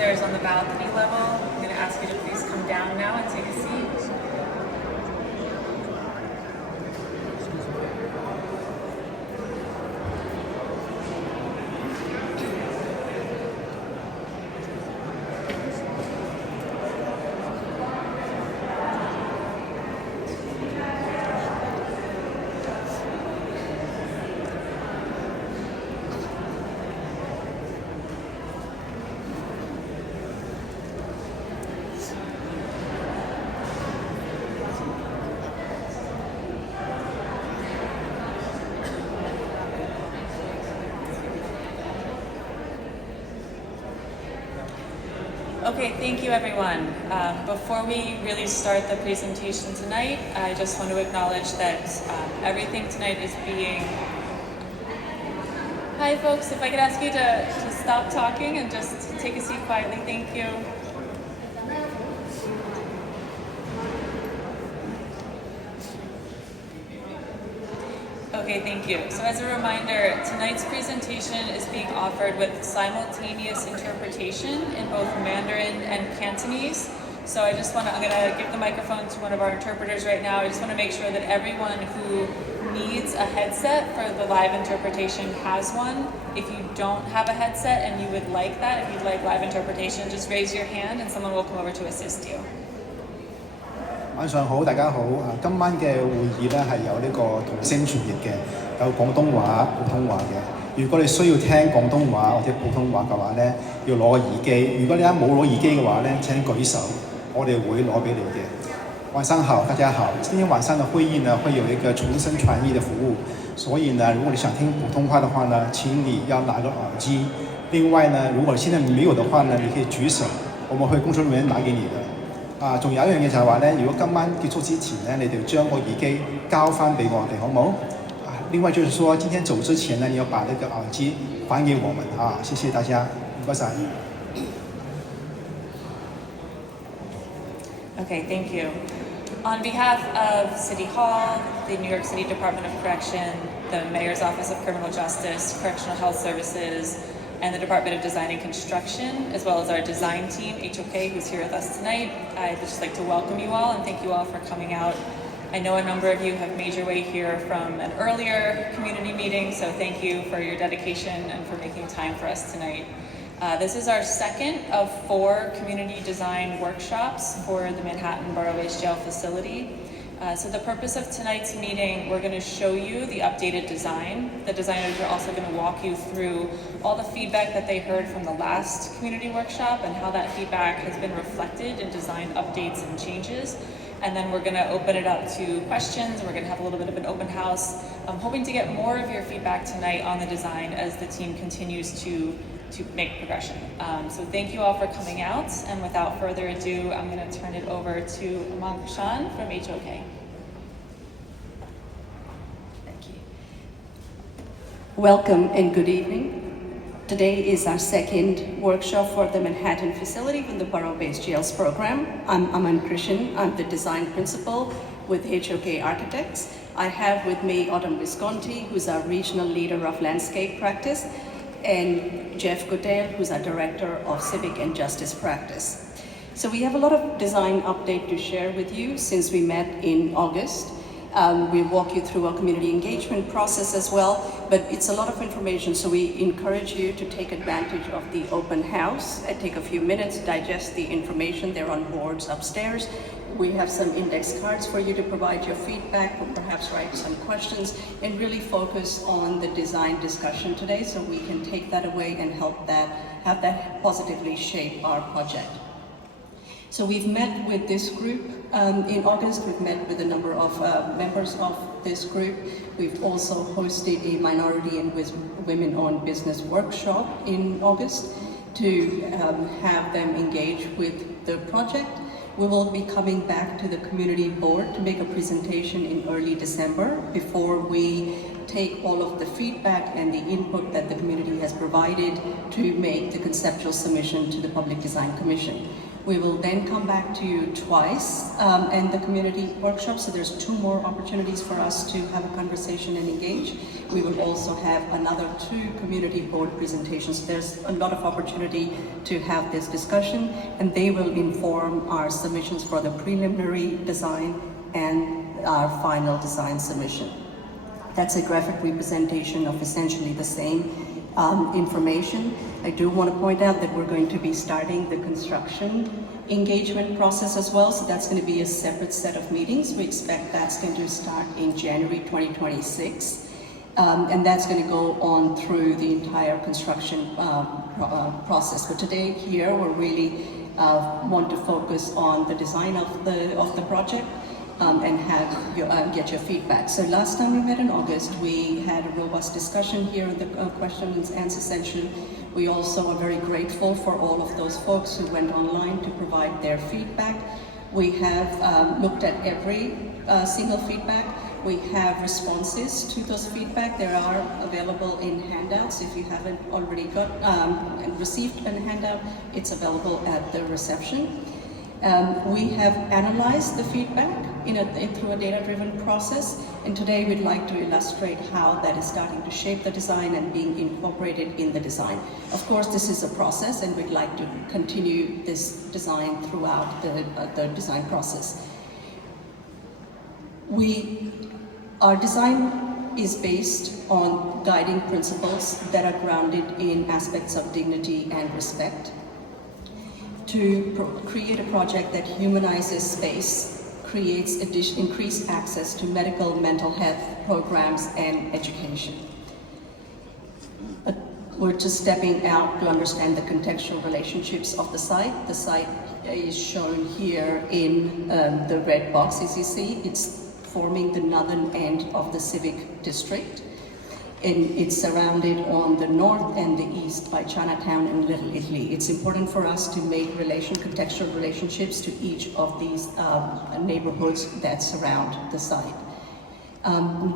upstairs on the balcony level. I'm going to ask you to please come down now and take a seat. Okay, thank you everyone. Before we really start the presentation tonight, I just want to acknowledge that everything tonight is being... Hi folks, if I could ask you to stop talking and just take a seat quietly, thank you. Okay, thank you. So as a reminder, tonight's presentation is being offered with simultaneous interpretation in both Mandarin and Cantonese. So I'm going to give the microphone to one of our interpreters right now. I just want to make sure that everyone who needs a headset for the live interpretation has one. If you don't have a headset and you would like that, if you'd like live interpretation, just raise your hand and someone will come over to assist you. 晚上好，大家好。今晚嘅會議咧係有呢個同聲傳譯嘅，有廣東話、普通話嘅。如果你需要聽廣東話或者普通話嘅話咧，要攞個耳機。如果你冇攞耳機嘅話咧，請舉手，我哋會攞俾你嘅。晚上好，大家好。今天晚上的會議呢會有一個重聲傳譯的服務，所以呢，如果你想聽普通話的話呢，請你要拿個耳機。另外呢，如果現在沒有的話呢，你可以舉手，我們會工作人員拿給你的。仲有一樣嘢就係話咧，如果今晚結束之前咧，你哋將個耳機交翻俾我哋，好唔好？另外就是說，今天走之前呢，你要把那個耳機還給我們啊！謝謝大家，唔該晒。Okay, thank you. On behalf of City Hall, the New York City Department of Correction, the Mayor's Office of Criminal Justice, Correctional Health Services, and the Department of Design and Construction, as well as our design team, HOK, who's here with us tonight. I'd just like to welcome you all and thank you all for coming out. I know a number of you have made your way here from an earlier community meeting, so thank you for your dedication and for making time for us tonight. This is our second of 4 community design workshops for the Manhattan Borough-based jail facility. So the purpose of tonight's meeting, we're going to show you the updated design. The designers are also going to walk you through all the feedback that they heard from the last community workshop and how that feedback has been reflected in design updates and changes. And then we're going to open it up to questions. We're going to have a little bit of an open house. I'm hoping to get more of your feedback tonight on the design as the team continues to make progression. So thank you all for coming out, and without further ado, I'm going to turn it over to Amang Shan from HOK. Thank you. Welcome and good evening. Today is our second workshop for the Manhattan facility in the Borough-based jails program. I'm Aman Krishan. I'm the design principal with HOK Architects. I have with me Autumn Visconti, who's our regional leader of landscape practice, and Jeff Goodale, who's our Director of Civic and Justice Practice. So we have a lot of design update to share with you since we met in August. We'll walk you through our community engagement process as well, but it's a lot of information, so we encourage you to take advantage of the open house and take a few minutes, digest the information. They're on boards upstairs. We have some index cards for you to provide your feedback, or perhaps write some questions, and really focus on the design discussion today so we can take that away and have that positively shape our project. So we've met with this group in August. We've met with a number of members of this group. We've also hosted a minority and women-owned business workshop in August to have them engage with the project. We will be coming back to the community board to make a presentation in early December before we take all of the feedback and the input that the community has provided to make the conceptual submission to the Public Design Commission. We will then come back to you twice and the community workshop, so there's 2 more opportunities for us to have a conversation and engage. We will also have another 2 community board presentations. There's a lot of opportunity to have this discussion, and they will inform our submissions for the preliminary design and our final design submission. That's a graphic representation of essentially the same information. I do want to point out that we're going to be starting the construction engagement process as well, so that's going to be a separate set of meetings. We expect that's going to start in January 2026, and that's going to go on through the entire construction process. But today here we're really want to focus on the design of the project. And get your feedback. So last time we met in August, we had a robust discussion here in the question and answer session. We also are very grateful for all of those folks who went online to provide their feedback. We have looked at every single feedback. We have responses to those feedback. They are available in handouts. If you haven't already got received a handout, it's available at the reception. We have analyzed the feedback through a data-driven process, and today we'd like to illustrate how that is starting to shape the design and being incorporated in the design. Of course, this is a process, and we'd like to continue this design throughout the design process. Our design is based on guiding principles that are grounded in aspects of dignity and respect. To create a project that humanizes space, creates increased access to medical, mental health programs and education. But we're just stepping out to understand the contextual relationships of the site. The site is shown here in the red box, as you see. It's forming the northern end of the civic district. And it's surrounded on the north and the east by Chinatown and Little Italy. It's important for us to make contextual relationships to each of these neighborhoods that surround the site.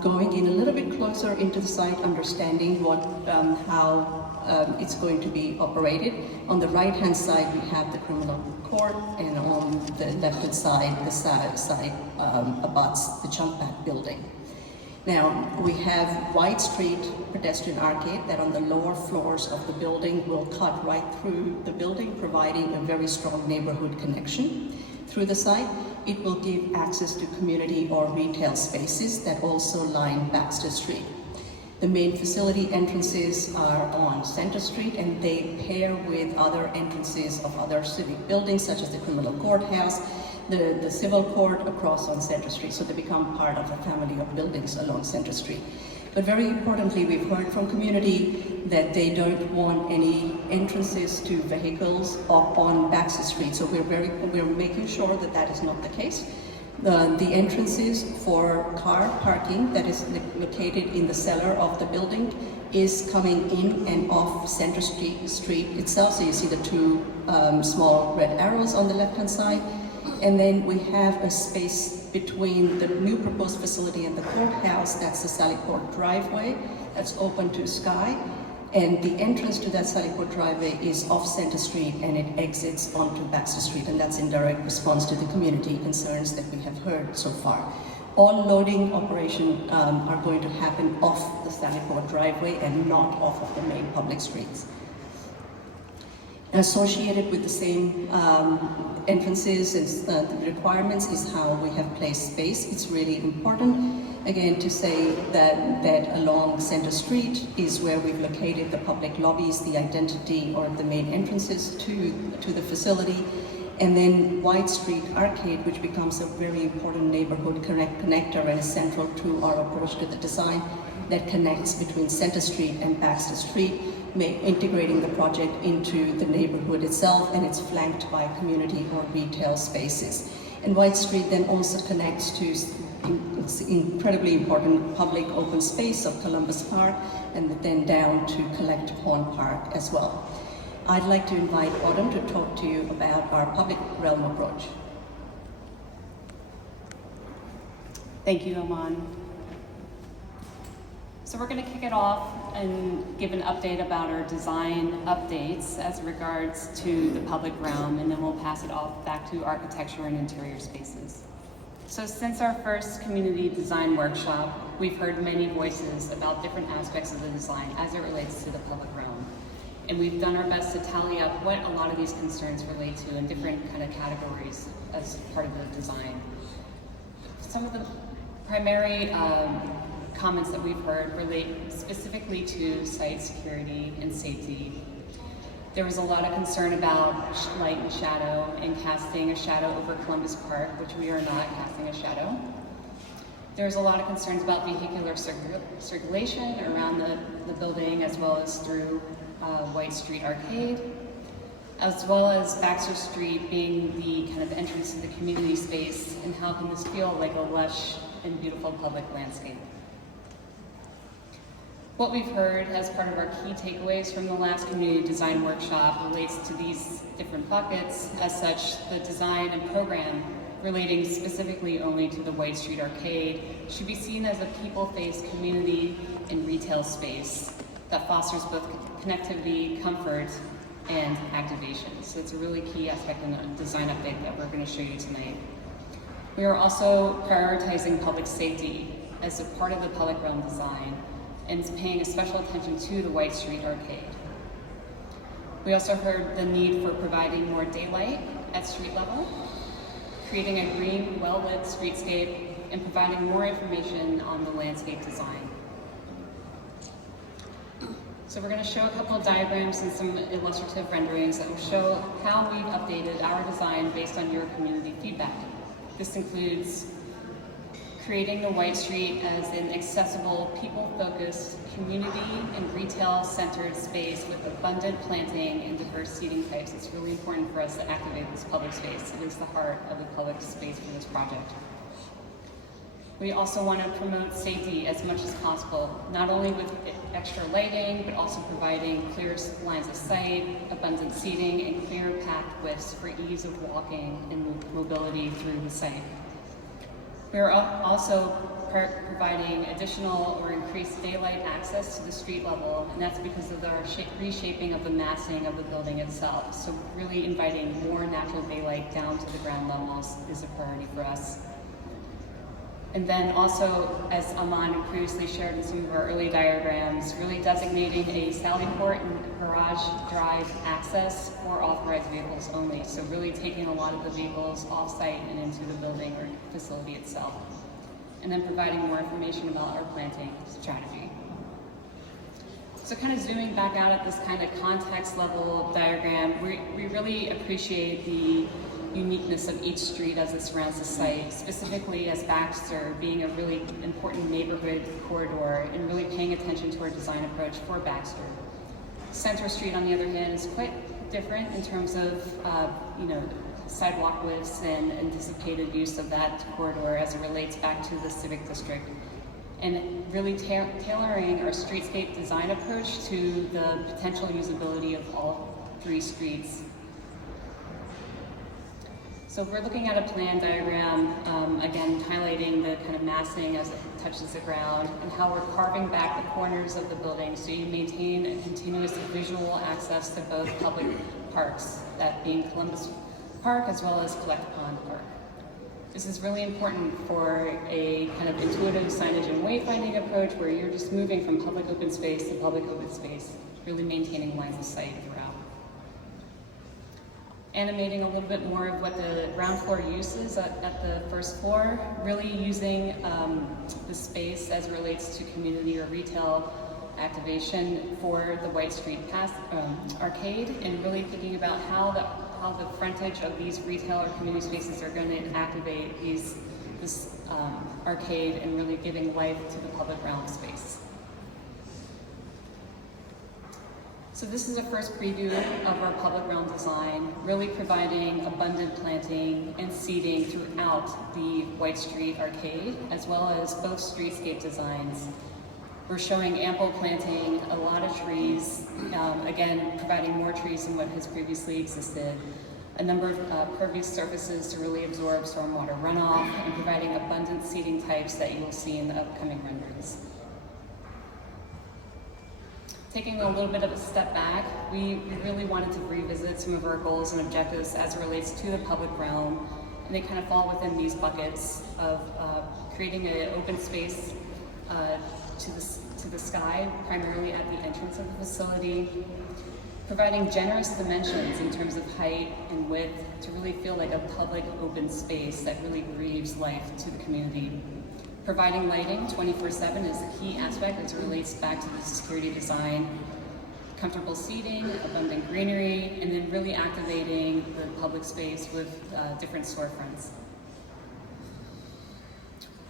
Going in a little bit closer into the site, understanding how it's going to be operated. On the right-hand side, we have the criminal court, and on the left-hand side, the side abuts the Chumpack building. Now, we have White Street pedestrian arcade that on the lower floors of the building will cut right through the building, providing a very strong neighborhood connection. Through the site, it will give access to community or retail spaces that also line Baxter Street. The main facility entrances are on Center Street, and they pair with other entrances of other civic buildings, such as the criminal courthouse, the civil court across on Center Street, so they become part of a family of buildings along Center Street. But very importantly, we've heard from community that they don't want any entrances to vehicles up on Baxter Street, so we're making sure that that is not the case. The entrances for car parking that is located in the cellar of the building is coming in and off Center Street itself, so you see the 2 small red arrows on the left-hand side. And then we have a space between the new proposed facility and the courthouse. That's the Sallyport driveway that's open to sky. And the entrance to that Sallyport driveway is off Center Street, and it exits onto Baxter Street. And that's in direct response to the community concerns that we have heard so far. All loading operations are going to happen off the Sallyport driveway and not off of the main public streets. Associated with the same entrances and the requirements is how we have placed space. It's really important, again, to say that along Center Street is where we've located the public lobbies, the identity or the main entrances to the facility. And then White Street Arcade, which becomes a very important neighborhood connector and is central to our approach to the design that connects between Center Street and Baxter Street, integrating the project into the neighborhood itself, and it's flanked by community or retail spaces. And White Street then also connects to incredibly important public open space of Columbus Park, and then down to Collect Pond Park as well. I'd like to invite Autumn to talk to you about our public realm approach. Thank you, Aman. So we're going to kick it off and give an update about our design updates as regards to the public realm, and then we'll pass it off back to architecture and interior spaces. So since our first community design workshop, we've heard many voices about different aspects of the design as it relates to the public realm. And we've done our best to tally up what a lot of these concerns relate to in different kind of categories as part of the design. Some of the primary comments that we've heard relate specifically to site security and safety. There was a lot of concern about light and shadow and casting a shadow over Columbus Park, which we are not casting a shadow. There was a lot of concerns about vehicular circulation around the building, as well as through White Street Arcade, as well as Baxter Street being the kind of entrance to the community space, and how can this feel like a lush and beautiful public landscape. What we've heard as part of our key takeaways from the last community design workshop relates to these different buckets. As such, the design and program relating specifically only to the White Street Arcade should be seen as a people-faced community and retail space that fosters both connectivity, comfort, and activation. So it's a really key aspect in the design update that we're going to show you tonight. We are also prioritizing public safety as a part of the public realm design, and is paying a special attention to the White Street Arcade. We also heard the need for providing more daylight at street level, creating a green, well-lit streetscape, and providing more information on the landscape design. So we're going to show a couple of diagrams and some illustrative renderings that will show how we've updated our design based on your community feedback. This includes creating the White Street as an accessible, people-focused, community and retail-centered space with abundant planting and diverse seating types. It's really important for us to activate this public space. It is the heart of the public space for this project. We also want to promote safety as much as possible, not only with extra lighting, but also providing clear lines of sight, abundant seating, and clear path widths for ease of walking and mobility through the site. We are also providing additional or increased daylight access to the street level, and that's because of our reshaping of the massing of the building itself. So really inviting more natural daylight down to the ground levels is a priority for us. And then also, as Aman previously shared in some of our early diagrams, really designating a sally port and garage drive access for authorized vehicles only. So really taking a lot of the vehicles off-site and into the building or facility itself. And then providing more information about our planting strategy. So kind of zooming back out at this kind of context level diagram, we really appreciate the uniqueness of each street as it surrounds the site, specifically as Baxter being a really important neighborhood corridor and really paying attention to our design approach for Baxter. Center Street, on the other hand, is quite different in terms of sidewalk widths and anticipated use of that corridor as it relates back to the Civic District, and really tailoring our streetscape design approach to the potential usability of all three streets. So if we're looking at a plan diagram, again, highlighting the kind of massing as it touches the ground and how we're carving back the corners of the building so you maintain a continuous visual access to both public parks, that being Columbus Park as well as Collect Pond Park. This is really important for a kind of intuitive signage and wayfinding approach where you're just moving from public open space to public open space, really maintaining lines of sight throughout. Animating a little bit more of what the ground floor use is at the first floor, really using the space as it relates to community or retail activation for the White Street Arcade, and really thinking about how the frontage of these retail or community spaces are going to activate this arcade and really giving life to the public realm space. So this is a first preview of our public realm design, really providing abundant planting and seating throughout the White Street Arcade, as well as both streetscape designs. We're showing ample planting, a lot of trees, again, providing more trees than what has previously existed, a number of pervious surfaces to really absorb stormwater runoff, and providing abundant seating types that you will see in the upcoming renderings. Taking a little bit of a step back, we really wanted to revisit some of our goals and objectives as it relates to the public realm, and they kind of fall within these buckets of creating an open space to the sky, primarily at the entrance of the facility, providing generous dimensions in terms of height and width to really feel like a public open space that really breathes life to the community. Providing lighting 24/7 is a key aspect as it relates back to the security design. Comfortable seating, abundant greenery, and then really activating the public space with different storefronts.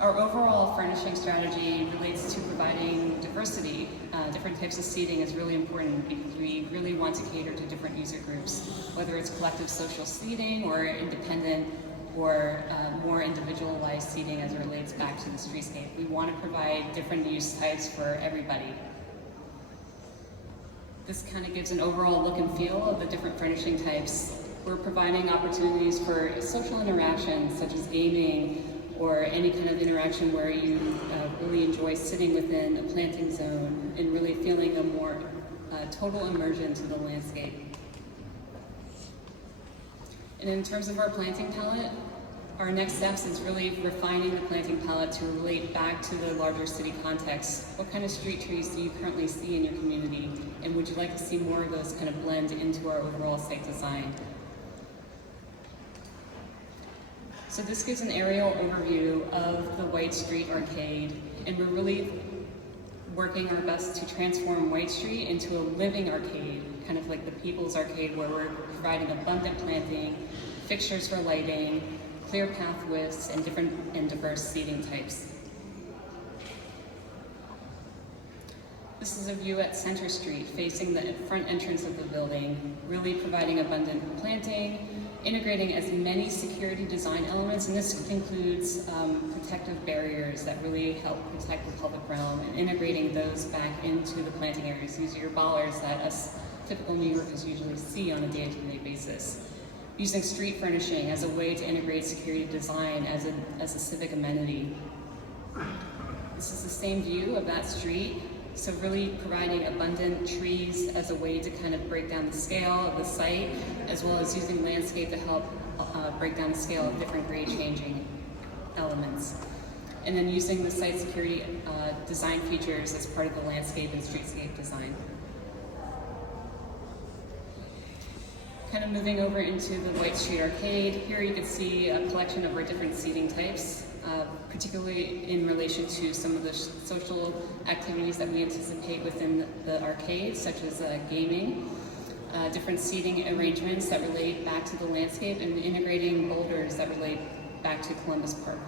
Our overall furnishing strategy relates to providing diversity. Different types of seating is really important because we really want to cater to different user groups, whether it's collective social seating or independent or more individualized seating as it relates back to the streetscape. We want to provide different use types for everybody. This kind of gives an overall look and feel of the different furnishing types. We're providing opportunities for social interactions such as gaming or any kind of interaction where you really enjoy sitting within a planting zone and really feeling a more total immersion to the landscape. And in terms of our planting palette, our next steps is really refining the planting palette to relate back to the larger city context. What kind of street trees do you currently see in your community? And would you like to see more of those kind of blend into our overall site design? So this gives an aerial overview of the White Street Arcade, and we're really working our best to transform White Street into a living arcade, kind of like the People's Arcade, where we're providing abundant planting, fixtures for lighting, clear path widths, and different and diverse seating types. This is a view at Center Street, facing the front entrance of the building, really providing abundant planting, integrating as many security design elements, and this includes protective barriers that really help protect the public realm, and integrating those back into the planting areas. These are your bollards that us typical New Yorkers usually see on a day-to-day basis. Using street furnishing as a way to integrate security design as a civic amenity. This is the same view of that street, so really providing abundant trees as a way to kind of break down the scale of the site, as well as using landscape to help break down the scale of different grade changing elements. And then using the site security design features as part of the landscape and streetscape design. Kind of moving over into the White Street Arcade, here you can see a collection of our different seating types, particularly in relation to some of the social activities that we anticipate within the arcade, such as gaming, different seating arrangements that relate back to the landscape, and integrating boulders that relate back to Columbus Park.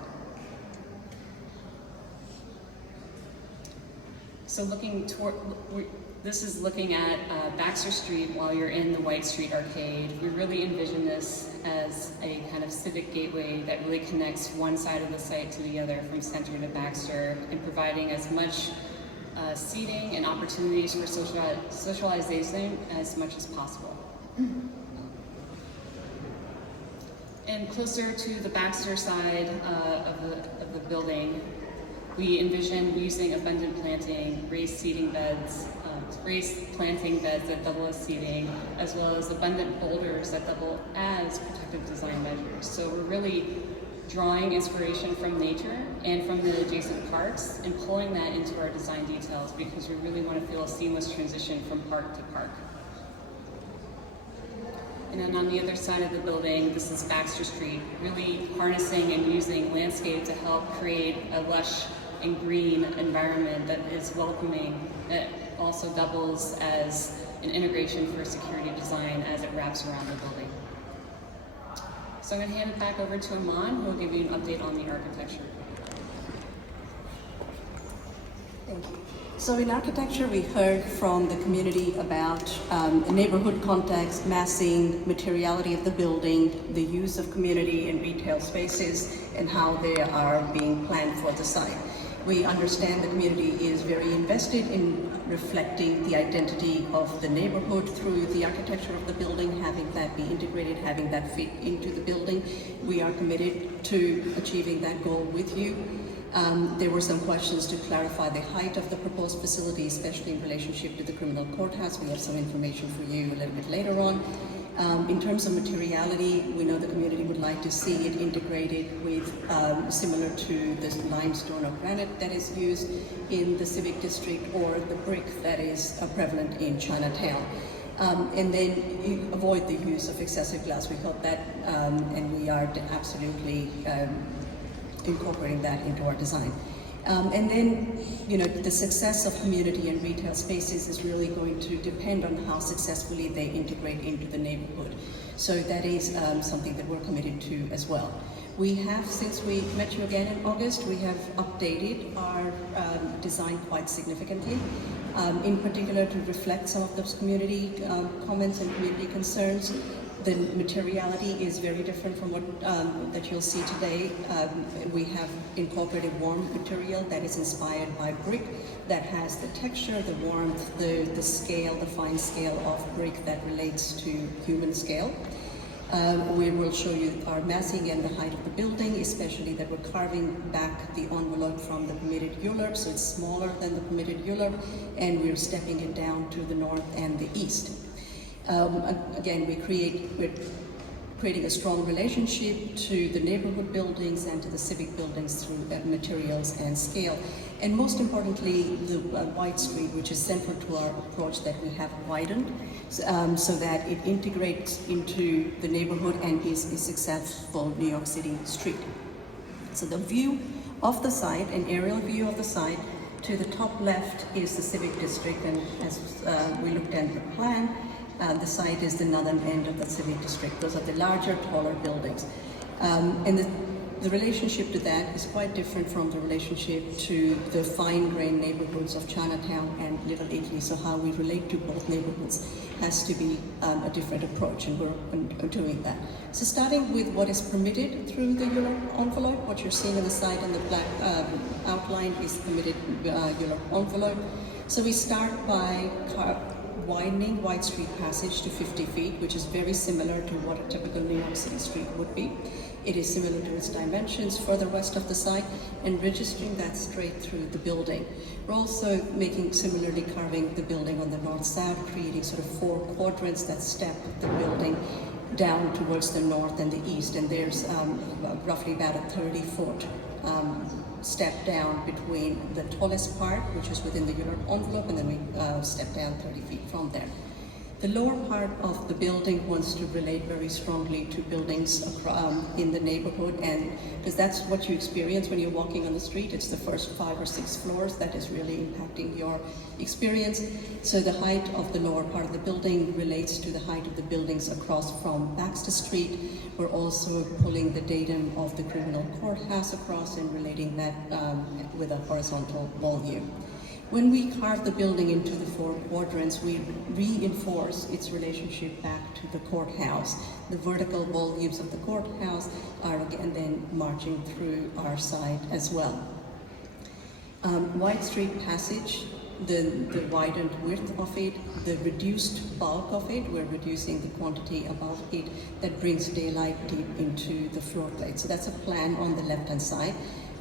So this is looking at Baxter Street while you're in the White Street Arcade. We really envision this as a kind of civic gateway that really connects one side of the site to the other, from Center to Baxter, and providing as much seating and opportunities for socialization as much as possible. And closer to the Baxter side of the building, we envision using abundant planting, raised seating beds, raised planting beds that double as seating, as well as abundant boulders that double as protective design measures. So we're really drawing inspiration from nature and from the adjacent parks and pulling that into our design details, because we really want to feel a seamless transition from park to park. And then on the other side of the building, this is Baxter Street, really harnessing and using landscape to help create a lush and green environment that is welcoming, that also doubles as an integration for security design as it wraps around the building. So I'm going to hand it back over to Aman, who will give you an update on the architecture. Thank you. So in architecture, we heard from the community about neighborhood context, massing, materiality of the building, the use of community and retail spaces, and how they are being planned for the site. We understand the community is very invested in reflecting the identity of the neighborhood through the architecture of the building, having that be integrated, having that fit into the building. We are committed to achieving that goal with you. There were some questions to clarify the height of the proposed facility, especially in relationship to the criminal courthouse. We have some information for you a little bit later on. In terms of materiality, we know the community would like to see it integrated with similar to the limestone or granite that is used in the Civic District or the brick that is prevalent in Chinatown. And then you avoid the use of excessive glass. We hope that, and we are absolutely incorporating that into our design. And then, the success of community and retail spaces is really going to depend on how successfully they integrate into the neighborhood. So that is something that we're committed to as well. We have, since we met you again in August, we have updated our design quite significantly, in particular to reflect some of those community comments and community concerns. The materiality is very different from what that you'll see today. We have incorporated warm material that is inspired by brick, that has the texture, the warmth, the scale, the fine scale of brick that relates to human scale. We will show you our massing and the height of the building, especially that we're carving back the envelope from the permitted ULURP, so it's smaller than the permitted ULURP, and we're stepping it down to the north and the east. Again, we're creating a strong relationship to the neighborhood buildings and to the civic buildings through materials and scale. And most importantly, the White Street, which is central to our approach, that we have widened so that it integrates into the neighborhood and is a successful New York City street. So the view of the site, an aerial view of the site, to the top left is the Civic District, and as we looked at the plan, the site is the northern end of the Civic District. Those are the larger, taller buildings. And the relationship to that is quite different from the relationship to the fine-grained neighborhoods of Chinatown and Little Italy. So how we relate to both neighborhoods has to be a different approach, and we're doing that. So starting with what is permitted through the ULURP envelope, what you're seeing on the side in the black outline is permitted ULURP envelope. So we start by widening White Street Passage to 50 feet, which is very similar to what a typical New York City street would be. It is similar to its dimensions further west of the site, and registering that straight through the building. We're also similarly carving the building on the north-south, creating sort of 4 quadrants that step the building down towards the north and the east, and there's roughly about a 30-foot step down between the tallest part, which is within the ULURP envelope, and then we step down 30 feet from there. The lower part of the building wants to relate very strongly to buildings in the neighborhood, and because that's what you experience when you're walking on the street. It's the first 5 or 6 floors that is really impacting your experience. So the height of the lower part of the building relates to the height of the buildings across from Baxter Street. We're also pulling the datum of the criminal courthouse across and relating that with a horizontal volume. When we carve the building into the 4 quadrants, we reinforce its relationship back to the courthouse. The vertical volumes of the courthouse are again then marching through our site as well. White Street Passage, the widened width of it, the reduced bulk of it, we're reducing the quantity above it that brings daylight deep into the floor plate. So that's a plan on the left-hand side.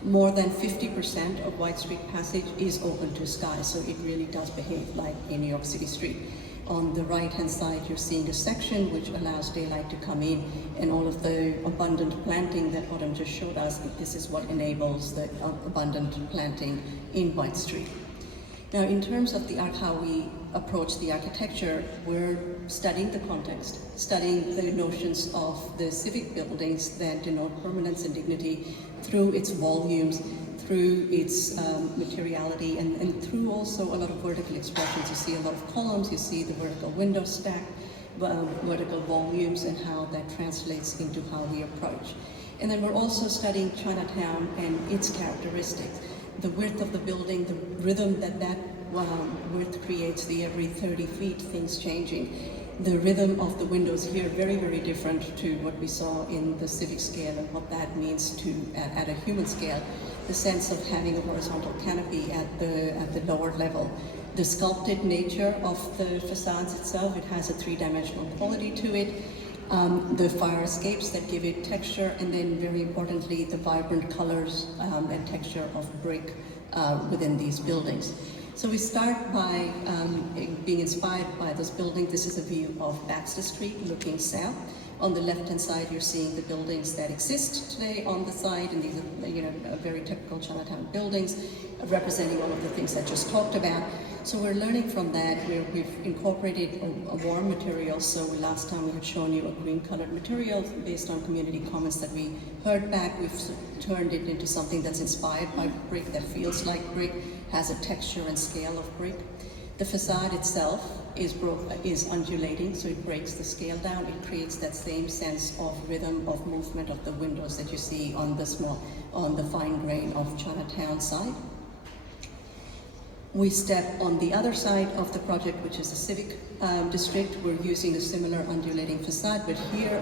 More than 50% of White Street Passage is open to sky, so it really does behave like a New York City street. On the right-hand side, you're seeing a section which allows daylight to come in, and all of the abundant planting that Autumn just showed us, this is what enables the abundant planting in White Street. Now, in terms of how we approach the architecture, we're studying the context, studying the notions of the civic buildings that denote permanence and dignity through its volumes, through its materiality, and through also a lot of vertical expressions. You see a lot of columns, you see the vertical window stack, vertical volumes, and how that translates into how we approach. And then we're also studying Chinatown and its characteristics. The width of the building, the rhythm that width creates, the every 30 feet things changing. The rhythm of the windows here, very, very different to what we saw in the civic scale and what that means at a human scale. The sense of having a horizontal canopy at the lower level. The sculpted nature of the facades itself, it has a 3-dimensional quality to it. the fire escapes that give it texture, and then very importantly, the vibrant colors and texture of brick within these buildings. So we start by being inspired by this building. This is a view of Baxter Street looking south. On the left-hand side, you're seeing the buildings that exist today on the side, and these are, very typical Chinatown buildings, representing all of the things I just talked about. So we're learning from that. We've incorporated a warm material. So last time we had shown you a green-colored material based on community comments that we heard back. We've turned it into something that's inspired by brick, that feels like brick, has a texture and scale of brick. The facade itself is undulating, so it breaks the scale down. It creates that same sense of rhythm, of movement of the windows that you see on the fine grain of Chinatown side. We step on the other side of the project, which is the civic district. We're using a similar undulating facade, but here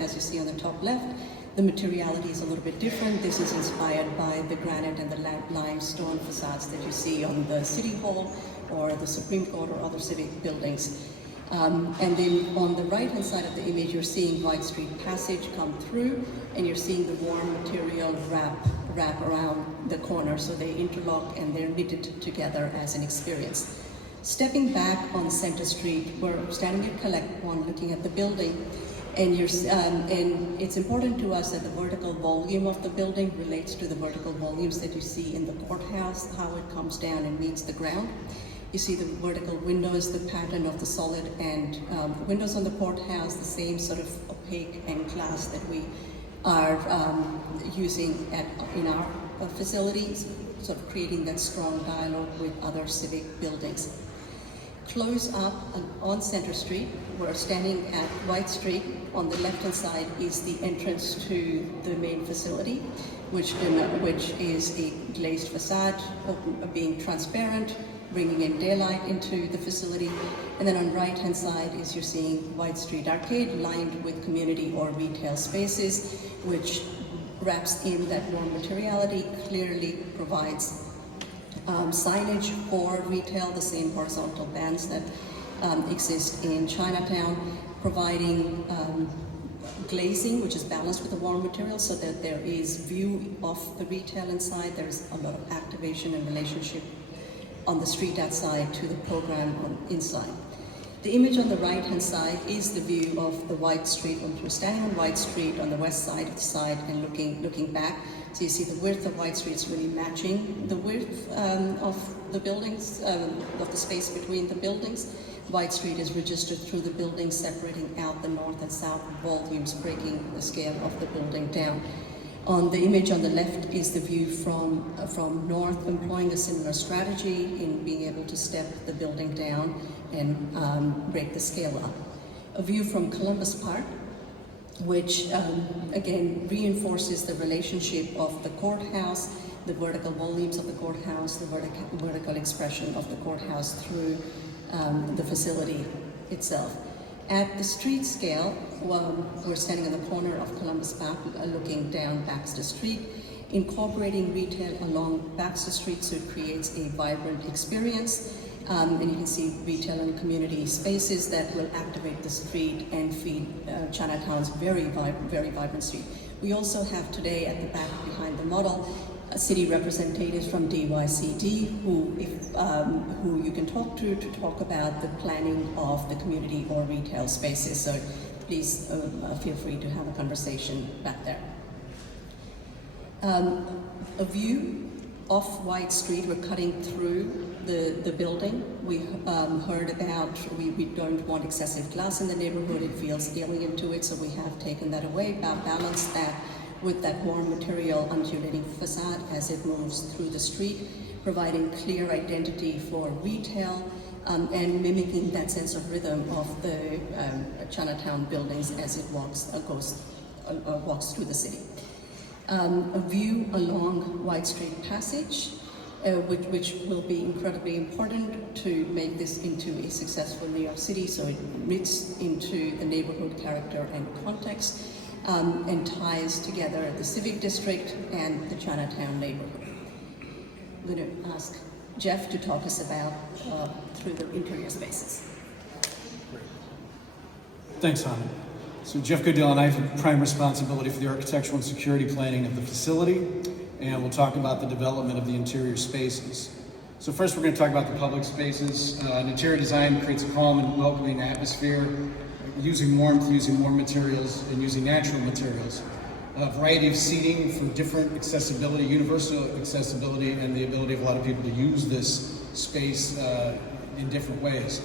as you see on the top left, the materiality is a little bit different. This is inspired by the granite and the limestone facades that you see on the City Hall or the Supreme Court or other civic buildings. And then on the right-hand side of the image, you're seeing White Street Passage come through, and you're seeing the warm material wrap around the corner. So they interlock and they're knitted together as an experience. Stepping back on Center Street, we're standing at Collect One looking at the building, and it's important to us that the vertical volume of the building relates to the vertical volumes that you see in the courthouse, how it comes down and meets the ground. You see the vertical windows, the pattern of the solid and windows on the courthouse, the same sort of opaque and glass that we are using in our facilities, sort of creating that strong dialogue with other civic buildings. Close up on Center Street, we're standing at White Street. On the left-hand side is the entrance to the main facility, which is a glazed facade, being transparent, bringing in daylight into the facility. And then on the right-hand side is you're seeing White Street Arcade lined with community or retail spaces, which wraps in that warm materiality, clearly provides signage for retail, the same horizontal bands that exist in Chinatown, providing glazing, which is balanced with the warm material so that there is view of the retail inside. There's a lot of activation and relationship on the street outside to the program inside. The image on the right-hand side is the view of the White Street. When we're standing on White Street on the west side of the side and looking back, so you see the width of White Street is really matching the width of the buildings, of the space between the buildings. White Street is registered through the buildings, separating out the north and south volumes, breaking the scale of the building down. On the image on the left is the view from north, employing a similar strategy in being able to step the building down and break the scale up. A view from Columbus Park, which again reinforces the relationship of the courthouse, the vertical volumes of the courthouse, the vertical expression of the courthouse through the facility itself. At the street scale, we're standing on the corner of Columbus Park looking down Baxter Street, incorporating retail along Baxter Street so it creates a vibrant experience. And you can see retail and community spaces that will activate the street and feed Chinatown's very vibrant street. We also have today at the back behind the model city representatives from DYCD who you can talk to talk about the planning of the community or retail spaces. So please feel free to have a conversation back there. A view of White Street, we're cutting through the building. We heard about, we don't want excessive glass in the neighborhood, it feels alien to it, so we have taken that away, balanced that with that warm material undulating facade as it moves through the street, providing clear identity for retail and mimicking that sense of rhythm of the Chinatown buildings as it walks through the city. A view along White Street Passage, which will be incredibly important to make this into a successful New York City, so it knits into the neighborhood character and context, and ties together the Civic District and the Chinatown neighborhood. I'm going to ask Jeff to talk us about through the interior spaces. Thanks, Hannah. So Jeff Goodell and I have prime responsibility for the architectural and security planning of the facility, and we'll talk about the development of the interior spaces. So first we're going to talk about the public spaces. Interior design creates a calm and welcoming atmosphere, using warmth, using warm materials, and using natural materials. A variety of seating for different accessibility, universal accessibility, and the ability of a lot of people to use this space in different ways.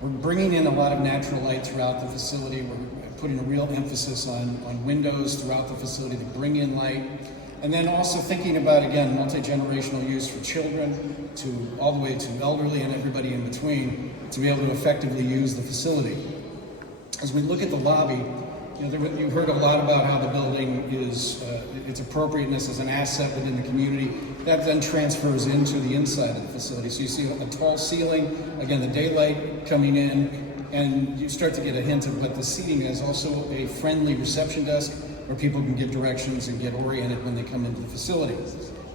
We're bringing in a lot of natural light throughout the facility. We're putting a real emphasis on windows throughout the facility to bring in light. And then also thinking about, again, multi-generational use for children to all the way to elderly and everybody in between to be able to effectively use the facility. As we look at the lobby, you heard a lot about how the building is, its appropriateness as an asset within the community. That then transfers into the inside of the facility. So you see a tall ceiling, again, the daylight coming in, and you start to get a hint of what the seating is. Also a friendly reception desk where people can get directions and get oriented when they come into the facility.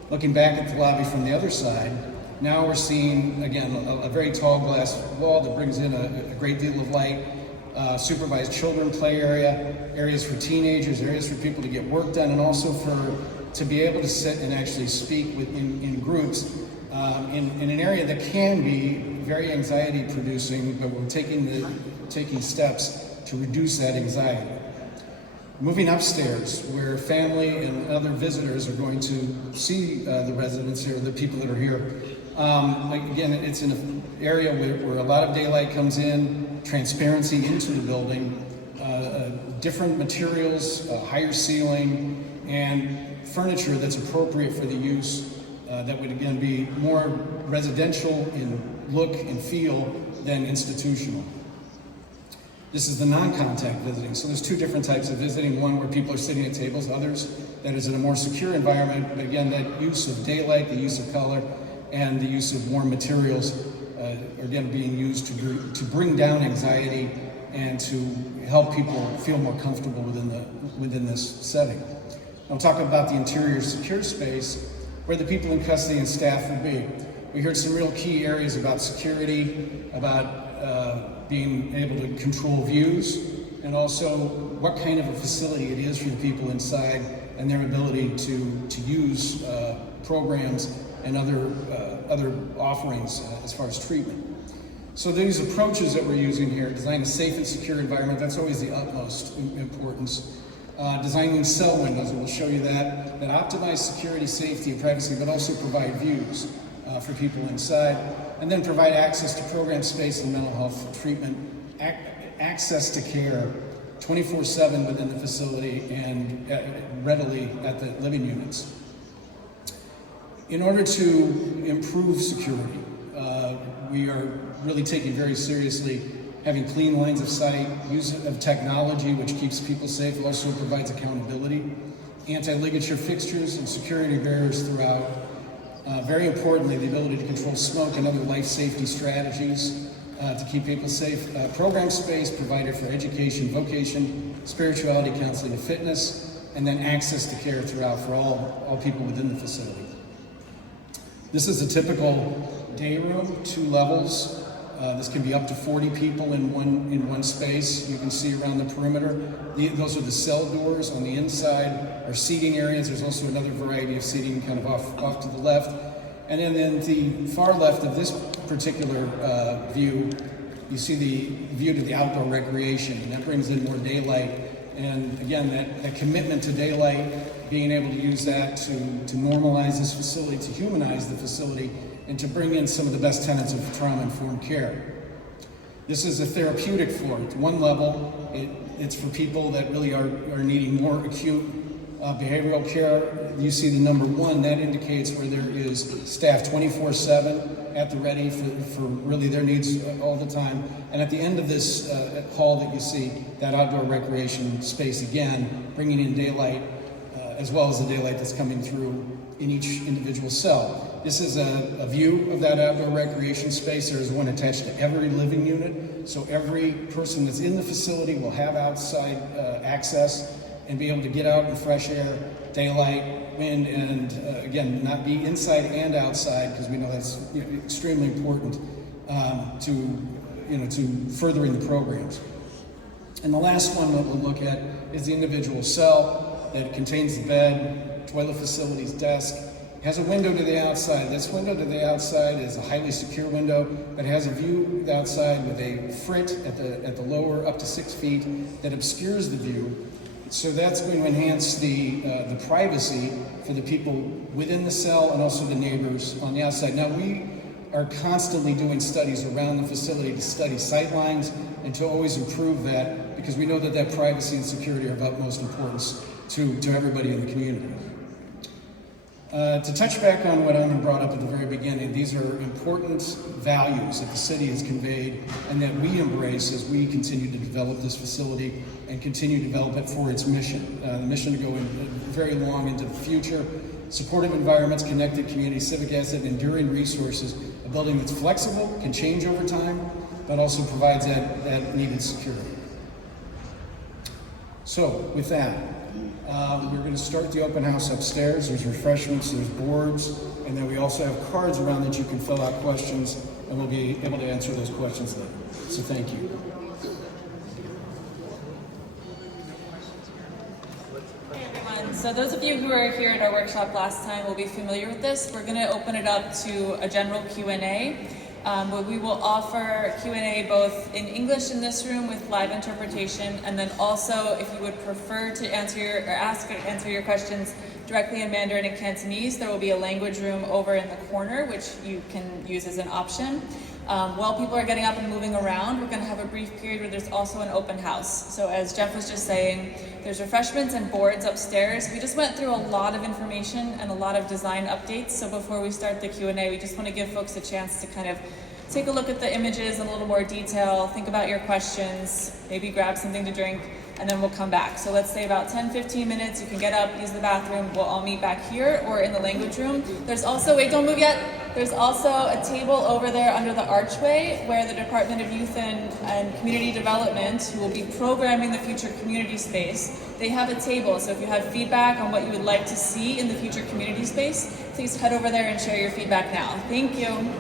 Looking back at the lobby from the other side, now we're seeing, again, a very tall glass wall that brings in a great deal of light. Supervised children play area, areas for teenagers, areas for people to get work done, and also to be able to sit and actually speak in groups in an area that can be very anxiety producing, but we're taking steps to reduce that anxiety. Moving upstairs, where family and other visitors are going to see the residents here, the people that are here. Again, it's in an area where a lot of daylight comes in, transparency into the building, different materials, higher ceiling, and furniture that's appropriate for the use that would again be more residential in look and feel than institutional. This is the non-contact visiting. So there's two different types of visiting. One where people are sitting at tables, others that is in a more secure environment. But again, that use of daylight, the use of color, and the use of warm materials are again being used to bring down anxiety and to help people feel more comfortable within this setting. I'll talk about the interior secure space where the people in custody and staff will be. We heard some real key areas about security, about being able to control views, and also what kind of a facility it is for the people inside and their ability to use programs and other offerings as far as treatment. So these approaches that we're using here, design a safe and secure environment, that's always the utmost importance. Designing cell windows, and we'll show you that optimize security, safety, and privacy, but also provide views for people inside. And then provide access to program space and mental health treatment, access to care 24/7 within the facility and readily at the living units. In order to improve security, we are really taking very seriously having clean lines of sight, use of technology which keeps people safe, also provides accountability, anti-ligature fixtures and security barriers throughout. Very importantly, the ability to control smoke and other life safety strategies to keep people safe. Program space provided for education, vocation, spirituality, counseling, and fitness, and then access to care throughout for all people within the facility. This is a typical day room, 2 levels. This can be up to 40 people in one space. You can see around the perimeter. Those are the cell doors. On the inside are seating areas. There's also another variety of seating kind of off to the left. And then in the far left of this particular view, you see the view to the outdoor recreation, and that brings in more daylight. And again, that commitment to daylight, being able to use that to normalize this facility, to humanize the facility, and to bring in some of the best tenets of trauma-informed care. This is a therapeutic floor. It's one level. It's for people that really are needing more acute behavioral care. You see the number 1, that indicates where there is staff 24/7 at the ready for really their needs all the time. And at the end of this hall that you see, that outdoor recreation space again, bringing in daylight as well as the daylight that's coming through in each individual cell. This is a view of that outdoor recreation space. There is one attached to every living unit, so every person that's in the facility will have outside access and be able to get out in fresh air, daylight, wind, and again, not be inside and outside, because we know that's extremely important to furthering the programs. And the last one that we'll look at is the individual cell that contains the bed, toilet facilities, desk. It has a window to the outside. This window to the outside is a highly secure window, but it has a view outside with a frit at the lower up to 6 feet that obscures the view. So that's going to enhance the privacy for the people within the cell and also the neighbors on the outside. Now we are constantly doing studies around the facility to study sightlines and to always improve that, because we know that privacy and security are of utmost importance to everybody in the community. To touch back on what Armin brought up at the very beginning, these are important values that the city has conveyed and that we embrace as we continue to develop this facility and continue to develop it for its mission. The mission to go very long into the future, supportive environments, connected communities, civic asset, enduring resources, a building that's flexible, can change over time, but also provides that needed security. So with that, we're going to start the open house upstairs. There's refreshments, there's boards, and then we also have cards around that you can fill out questions, and we'll be able to answer those questions later. So thank you. Hey everyone, so those of you who were here at our workshop last time will be familiar with this. We're going to open it up to a general Q&A. But we will offer Q&A both in English in this room with live interpretation, and then also if you would prefer to answer your questions directly in Mandarin and Cantonese, there will be a language room over in the corner which you can use as an option. While people are getting up and moving around, we're going to have a brief period where there's also an open house. So as Jeff was just saying, there's refreshments and boards upstairs. We just went through a lot of information and a lot of design updates. So before we start the Q&A, we just want to give folks a chance to kind of take a look at the images in a little more detail, think about your questions, maybe grab something to drink, and then we'll come back. So let's say about 10-15 minutes, you can get up, use the bathroom, we'll all meet back here or in the language room. There's also, wait, don't move yet. There's also a table over there under the archway where the Department of Youth and Community Development, who will be programming the future community space, they have a table. So if you have feedback on what you would like to see in the future community space, please head over there and share your feedback now. Thank you.